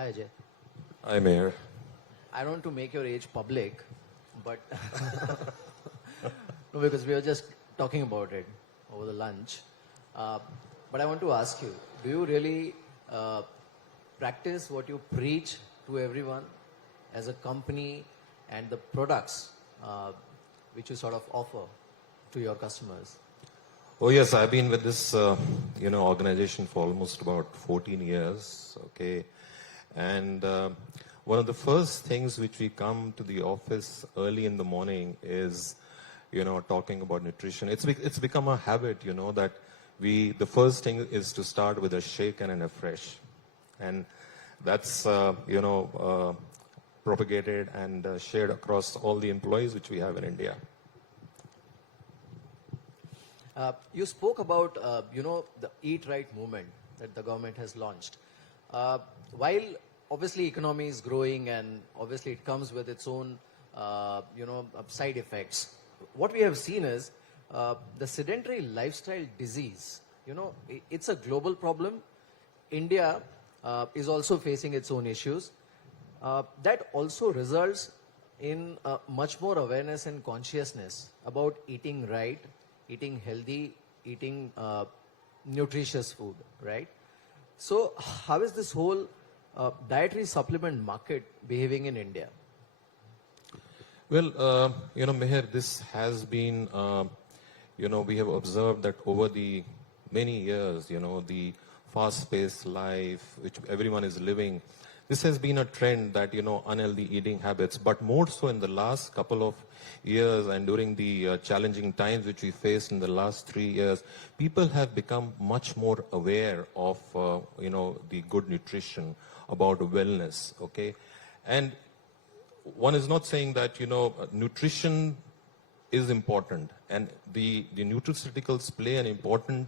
Hi, Ajay. Hi, Mayor. I don't want to make your age public, but no, because we were just talking about it over the lunch. But I want to ask you, do you really practice what you preach to everyone as a company and the products which you sort of offer to your customers? Oh, yes, I've been with this, organization for almost about 14 years, okay? And one of the first things which we come to the office early in the morning is, talking about nutrition. It's become a habit, that the first thing is to start with a shake and a fresh. And that's, propagated and shared across all the employees which we have in India. You spoke about, the Eat Right movement that the government has launched. While obviously economy is growing and obviously it comes with its own, side effects, what we have seen is the sedentary lifestyle disease. It's a global problem. India is also facing its own issues. That also results in much more awareness and consciousness about eating right, eating healthy, eating nutritious food, right? So how is this whole dietary supplement market behaving in India? Well, Meher, this has been, we have observed that over the many years, the fast-paced life which everyone is living, this has been a trend that, unhealthy eating habits, but more so in the last couple of years and during the challenging times which we faced in the last 3 years, people have become much more aware of, the good nutrition, about wellness, okay? And one is not saying that, nutrition is important, and the nutraceuticals play an important,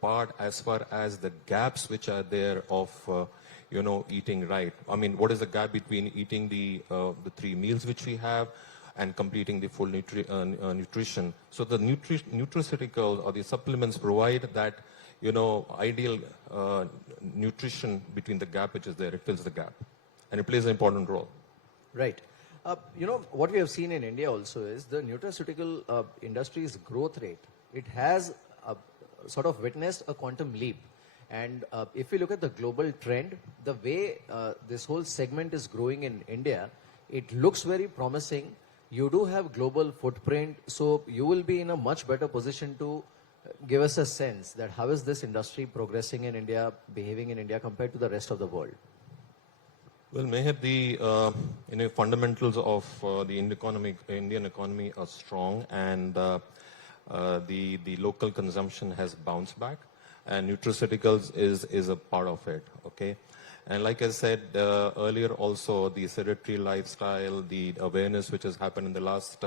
part as far as the gaps which are there of, eating right. I mean, what is the gap between eating the 3 meals which we have and completing the full nutrition? So the nutraceuticals or the supplements provide that, ideal nutrition between the gap which is there. It fills the gap, and it plays an important role. Right. What we have seen in India also is the nutraceutical industry's growth rate. It has sort of witnessed a quantum leap. And if we look at the global trend, the way this whole segment is growing in India, it looks very promising. You do have global footprint, so you will be in a much better position to give us a sense that how is this industry progressing in India, behaving in India compared to the rest of the world? Well, Meher, the fundamentals of the Indian economy are strong, and the local consumption has bounced back, and nutraceuticals is a part of it. Okay, and like I said earlier, also the sedentary lifestyle, the awareness which has happened in the last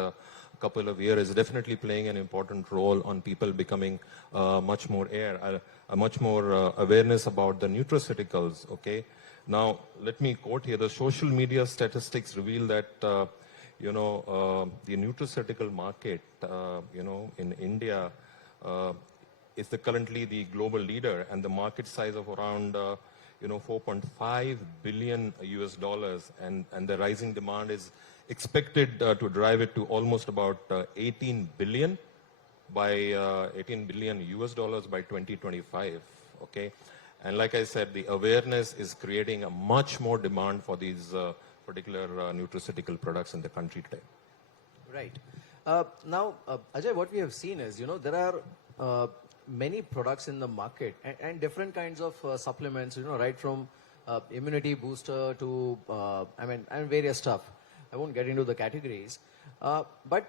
couple of years is definitely playing an important role on people becoming much more awareness about the nutraceuticals. Okay. Now, let me quote here. The social media statistics reveal that, the nutraceutical market, in India is currently the global leader, and the market size of around, $4.5 billion US, and the rising demand is expected to drive it to almost about 18 billion US dollars by 2025. Okay. And like I said, the awareness is creating a much more demand for these particular nutraceutical products in the country today. Right. Now, Ajay, what we have seen is, there are many products in the market and different kinds of supplements, right from immunity booster to, and various stuff. I won't get into the categories. But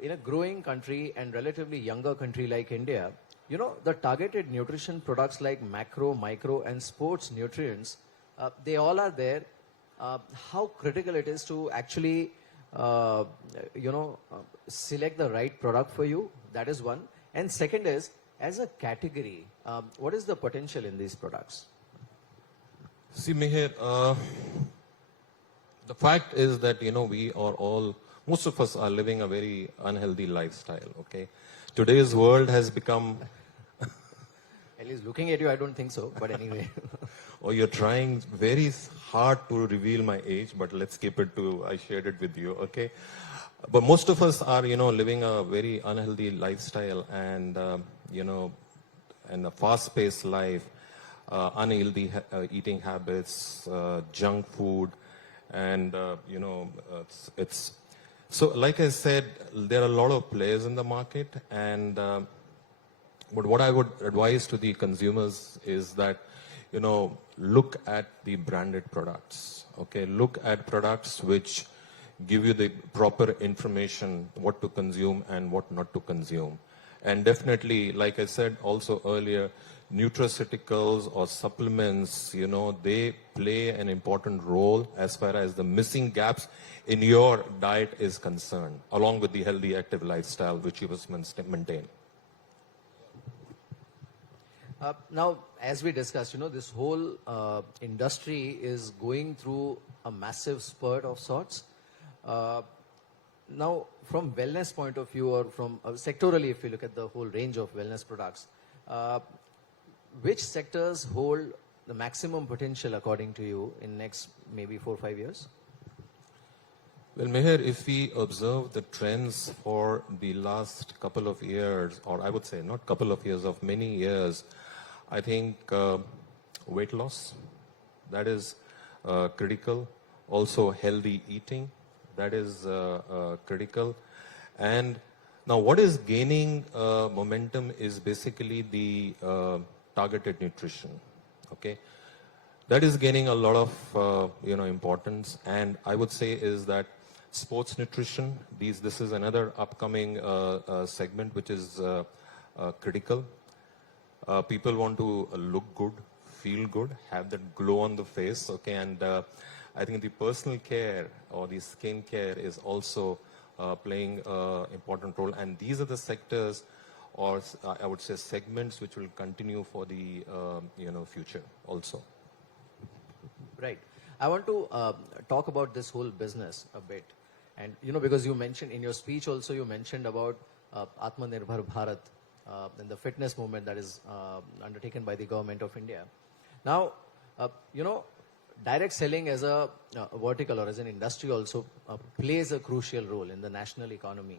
in a growing country and relatively younger country like India, the targeted nutrition products like macro, micro, and sports nutrients, they all are there. How critical it is to actually, select the right product for you. That is one. And second is, as a category, what is the potential in these products? See, Meher, the fact is that, most of us are living a very unhealthy lifestyle, okay? Today's world has become... At least looking at you, I don't think so, but anyway. or you're trying very hard to reveal my age, but let's keep it to, I shared it with you, okay? But most of us are, living a very unhealthy lifestyle and, and a fast-paced life, unhealthy eating habits, junk food, and, it's so like I said, there are a lot of players in the market, and but what I would advise to the consumers is that, look at the branded products, okay? Look at products which give you the proper information, what to consume and what not to consume. And definitely, like I said also earlier, nutraceuticals or supplements, they play an important role as far as the missing gaps in your diet is concerned, along with the healthy, active lifestyle which you must maintain. Now, as we discussed, this whole industry is going through a massive spurt of sorts. Now, from wellness point of view, or from sectorally, if you look at the whole range of wellness products, which sectors hold the maximum potential according to you in next maybe 4 or 5 years? Well, Meher, if we observe the trends for the last couple of years, or I would say not couple of years, of many years, I think weight loss, that is critical. Also healthy eating, that is critical. And now what is gaining momentum is basically the targeted nutrition, okay? That is gaining a lot of importance, and I would say is that sports nutrition, this is another upcoming segment which is critical. People want to look good, feel good, have that glow on the face, okay? And I think the personal care or the skin care is also playing an important role, and these are the sectors, or I would say segments, which will continue for the future also. Right. I want to talk about this whole business a bit, and because you mentioned in your speech also, you mentioned about Atmanirbhar Bharat and the fitness movement that is undertaken by the government of India. Now, direct selling as a vertical or as an industry also plays a crucial role in the national economy.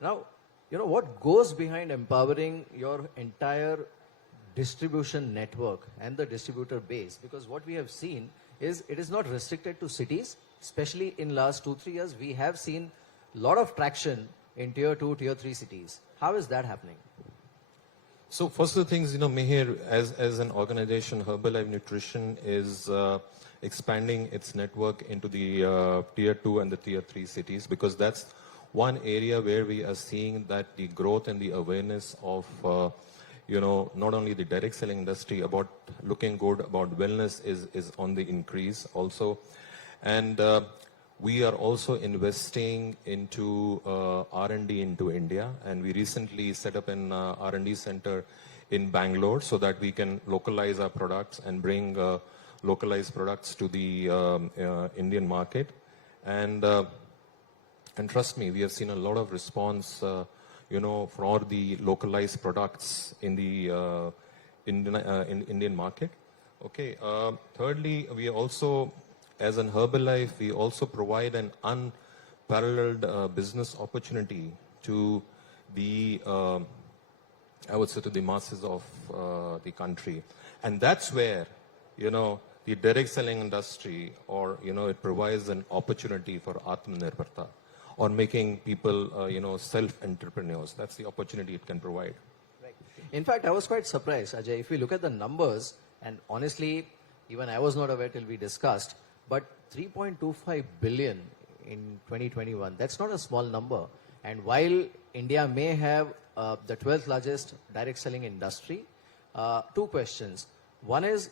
Now, what goes behind empowering your entire distribution network and the distributor base? Because what we have seen is it is not restricted to cities, especially in last 2-3 years. We have seen a lot of traction in tier 2, tier 3 cities. How is that happening? So first of the things, Mihir, as an organization, Herbalife Nutrition is expanding its network into the tier 2 and the tier 3 cities, because that's one area where we are seeing that the growth and the awareness of, not only the direct selling industry about looking good, about wellness is on the increase also. And we are also investing into R&D into India, and we recently set up an R&D center in Bangalore so that we can localize our products and bring localized products to the Indian market. And trust me, we have seen a lot of response, for the localized products in the Indian market. Okay. Thirdly, we also, as an Herbalife, we also provide an unparalleled business opportunity to the, I would say, to the masses of the country. And that's where, the direct selling industry, or, it provides an opportunity for Atmanirbharta, or making people, self-entrepreneurs. That's the opportunity it can provide. Right. In fact, I was quite surprised, Ajay. If you look at the numbers, and honestly, even I was not aware till we discussed, but 3.25 billion in 2021, that's not a small number. And while India may have the 12th largest direct selling industry, two questions. One is,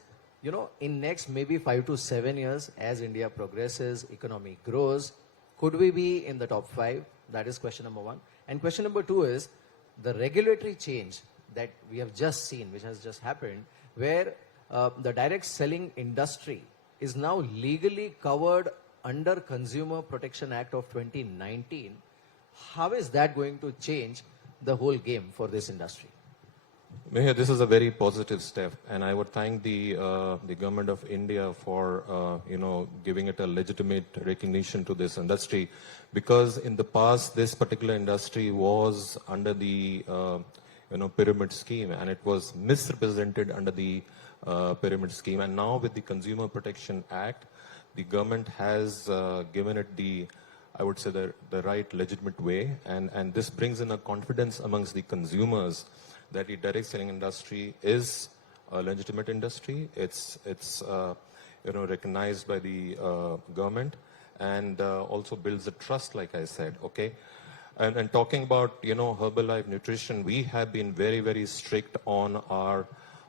in next maybe 5 to 7 years, as India progresses, economy grows, could we be in the top 5? That is question number one. And question number two is the regulatory change that we have just seen, which has just happened, where the direct selling industry is now legally covered under Consumer Protection Act of 2019. How is that going to change the whole game for this industry? Mayor, this is a very positive step, and I would thank the government of India for giving it a legitimate recognition to this industry, because in the past this particular industry was under the pyramid scheme, and it was misrepresented under the pyramid scheme, and now with the Consumer Protection Act, the government has given it the, I would say, the right legitimate way, and this brings in a confidence amongst the consumers that the direct selling industry is a legitimate industry. It's recognized by the government, and also builds a trust, like I said. Okay, and talking about Herbalife Nutrition, we have been very, very strict on our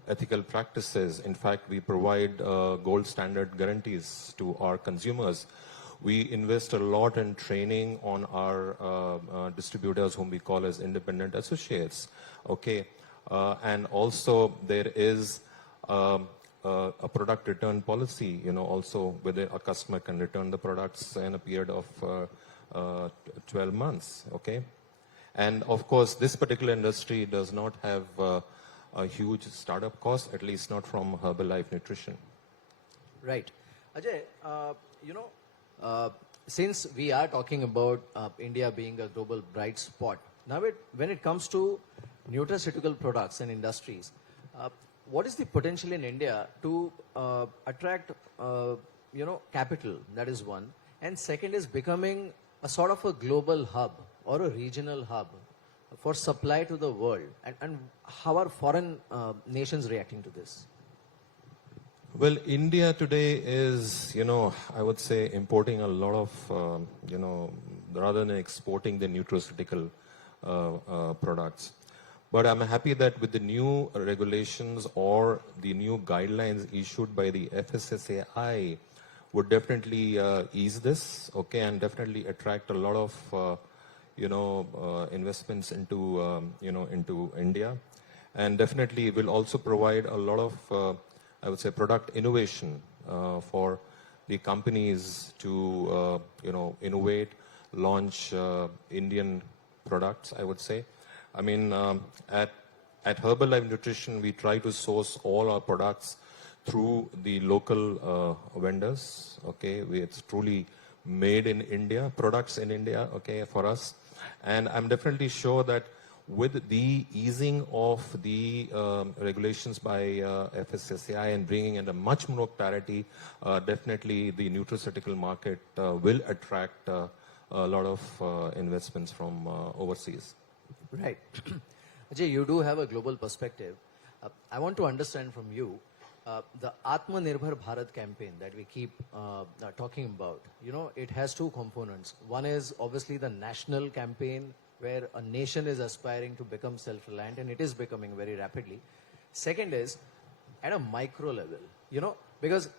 ethical practices. In fact, we provide gold standard guarantees to our consumers. We invest a lot in training on our distributors, whom we call as independent associates. Okay, and also there is a product return policy. Also whether a customer can return the products in a period of 12 months. Okay, and of course this particular industry does not have a huge startup cost, at least not from Herbalife Nutrition. Right. Ajay, since we are talking about India being a global bright spot, now when it comes to nutraceutical products and industries, what is the potential in India to attract, capital? That is one. And second is becoming a sort of a global hub or a regional hub for supply to the world. And how are foreign nations reacting to this? Well, India today is, I would say, importing a lot of, rather than exporting the nutraceutical products. But I'm happy that with the new regulations or the new guidelines issued by the FSSAI would definitely ease this, okay, and definitely attract a lot of, investments into, into India. And definitely will also provide a lot of, I would say, product innovation for the companies to, innovate, launch Indian products, I would say. I mean, at Herbalife Nutrition, we try to source all our products through the local vendors. Okay, it's truly made in India, products in India, okay, for us. And I'm definitely sure that with the easing of the regulations by FSSAI and bringing in a much more clarity, definitely the nutraceutical market will attract a lot of investments from overseas. Right. Ajay, you do have a global perspective. I want to understand from you the Atmanirbhar Bharat campaign that we keep talking about. It has two components. One is obviously the national campaign where a nation is aspiring to become self-reliant, and it is becoming very rapidly. Second is at a micro level, because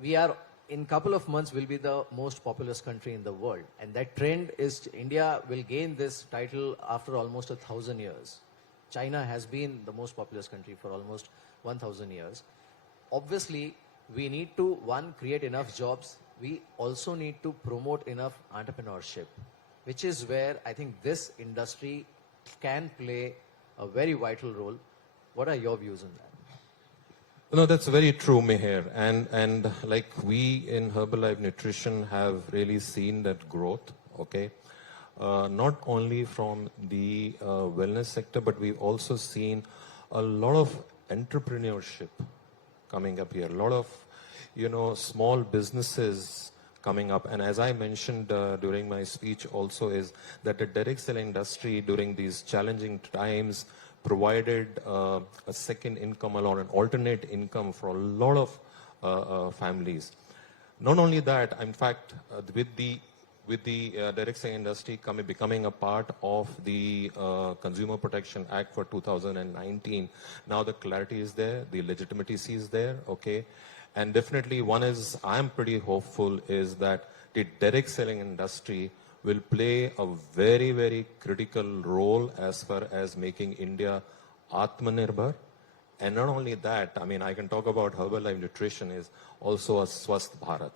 we are in couple of months will be the most populous country in the world, and that trend is India will gain this title after almost 1,000 years. China has been the most populous country for almost 1,000 years. Obviously, we need to, one, create enough jobs. We also need to promote enough entrepreneurship, which is where I think this industry can play a very vital role. What are your views on that? No, that's very true, Meher. And like we in Herbalife Nutrition have really seen that growth, okay? Not only from the wellness sector, but we've also seen a lot of entrepreneurship coming up here. A lot of, small businesses coming up. And as I mentioned during my speech also is that the direct selling industry during these challenging times provided a second income or an alternate income for a lot of families. Not only that, in fact, with the direct selling industry becoming a part of the Consumer Protection Act for 2019, now the clarity is there, the legitimacy is there, okay? And definitely one is, I'm pretty hopeful, is that the direct selling industry will play a very, very critical role as far as making India Atmanirbhar. And not only that, I mean, I can talk about Herbalife Nutrition is also a Swasth Bharat,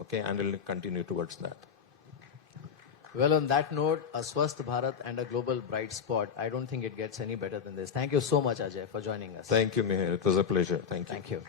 okay? And we'll continue towards that. Well, on that note, a Swasth Bharat and a global bright spot. I don't think it gets any better than this. Thank you so much, Ajay, for joining us. Thank you, Meher. It was a pleasure. Thank you. Thank you.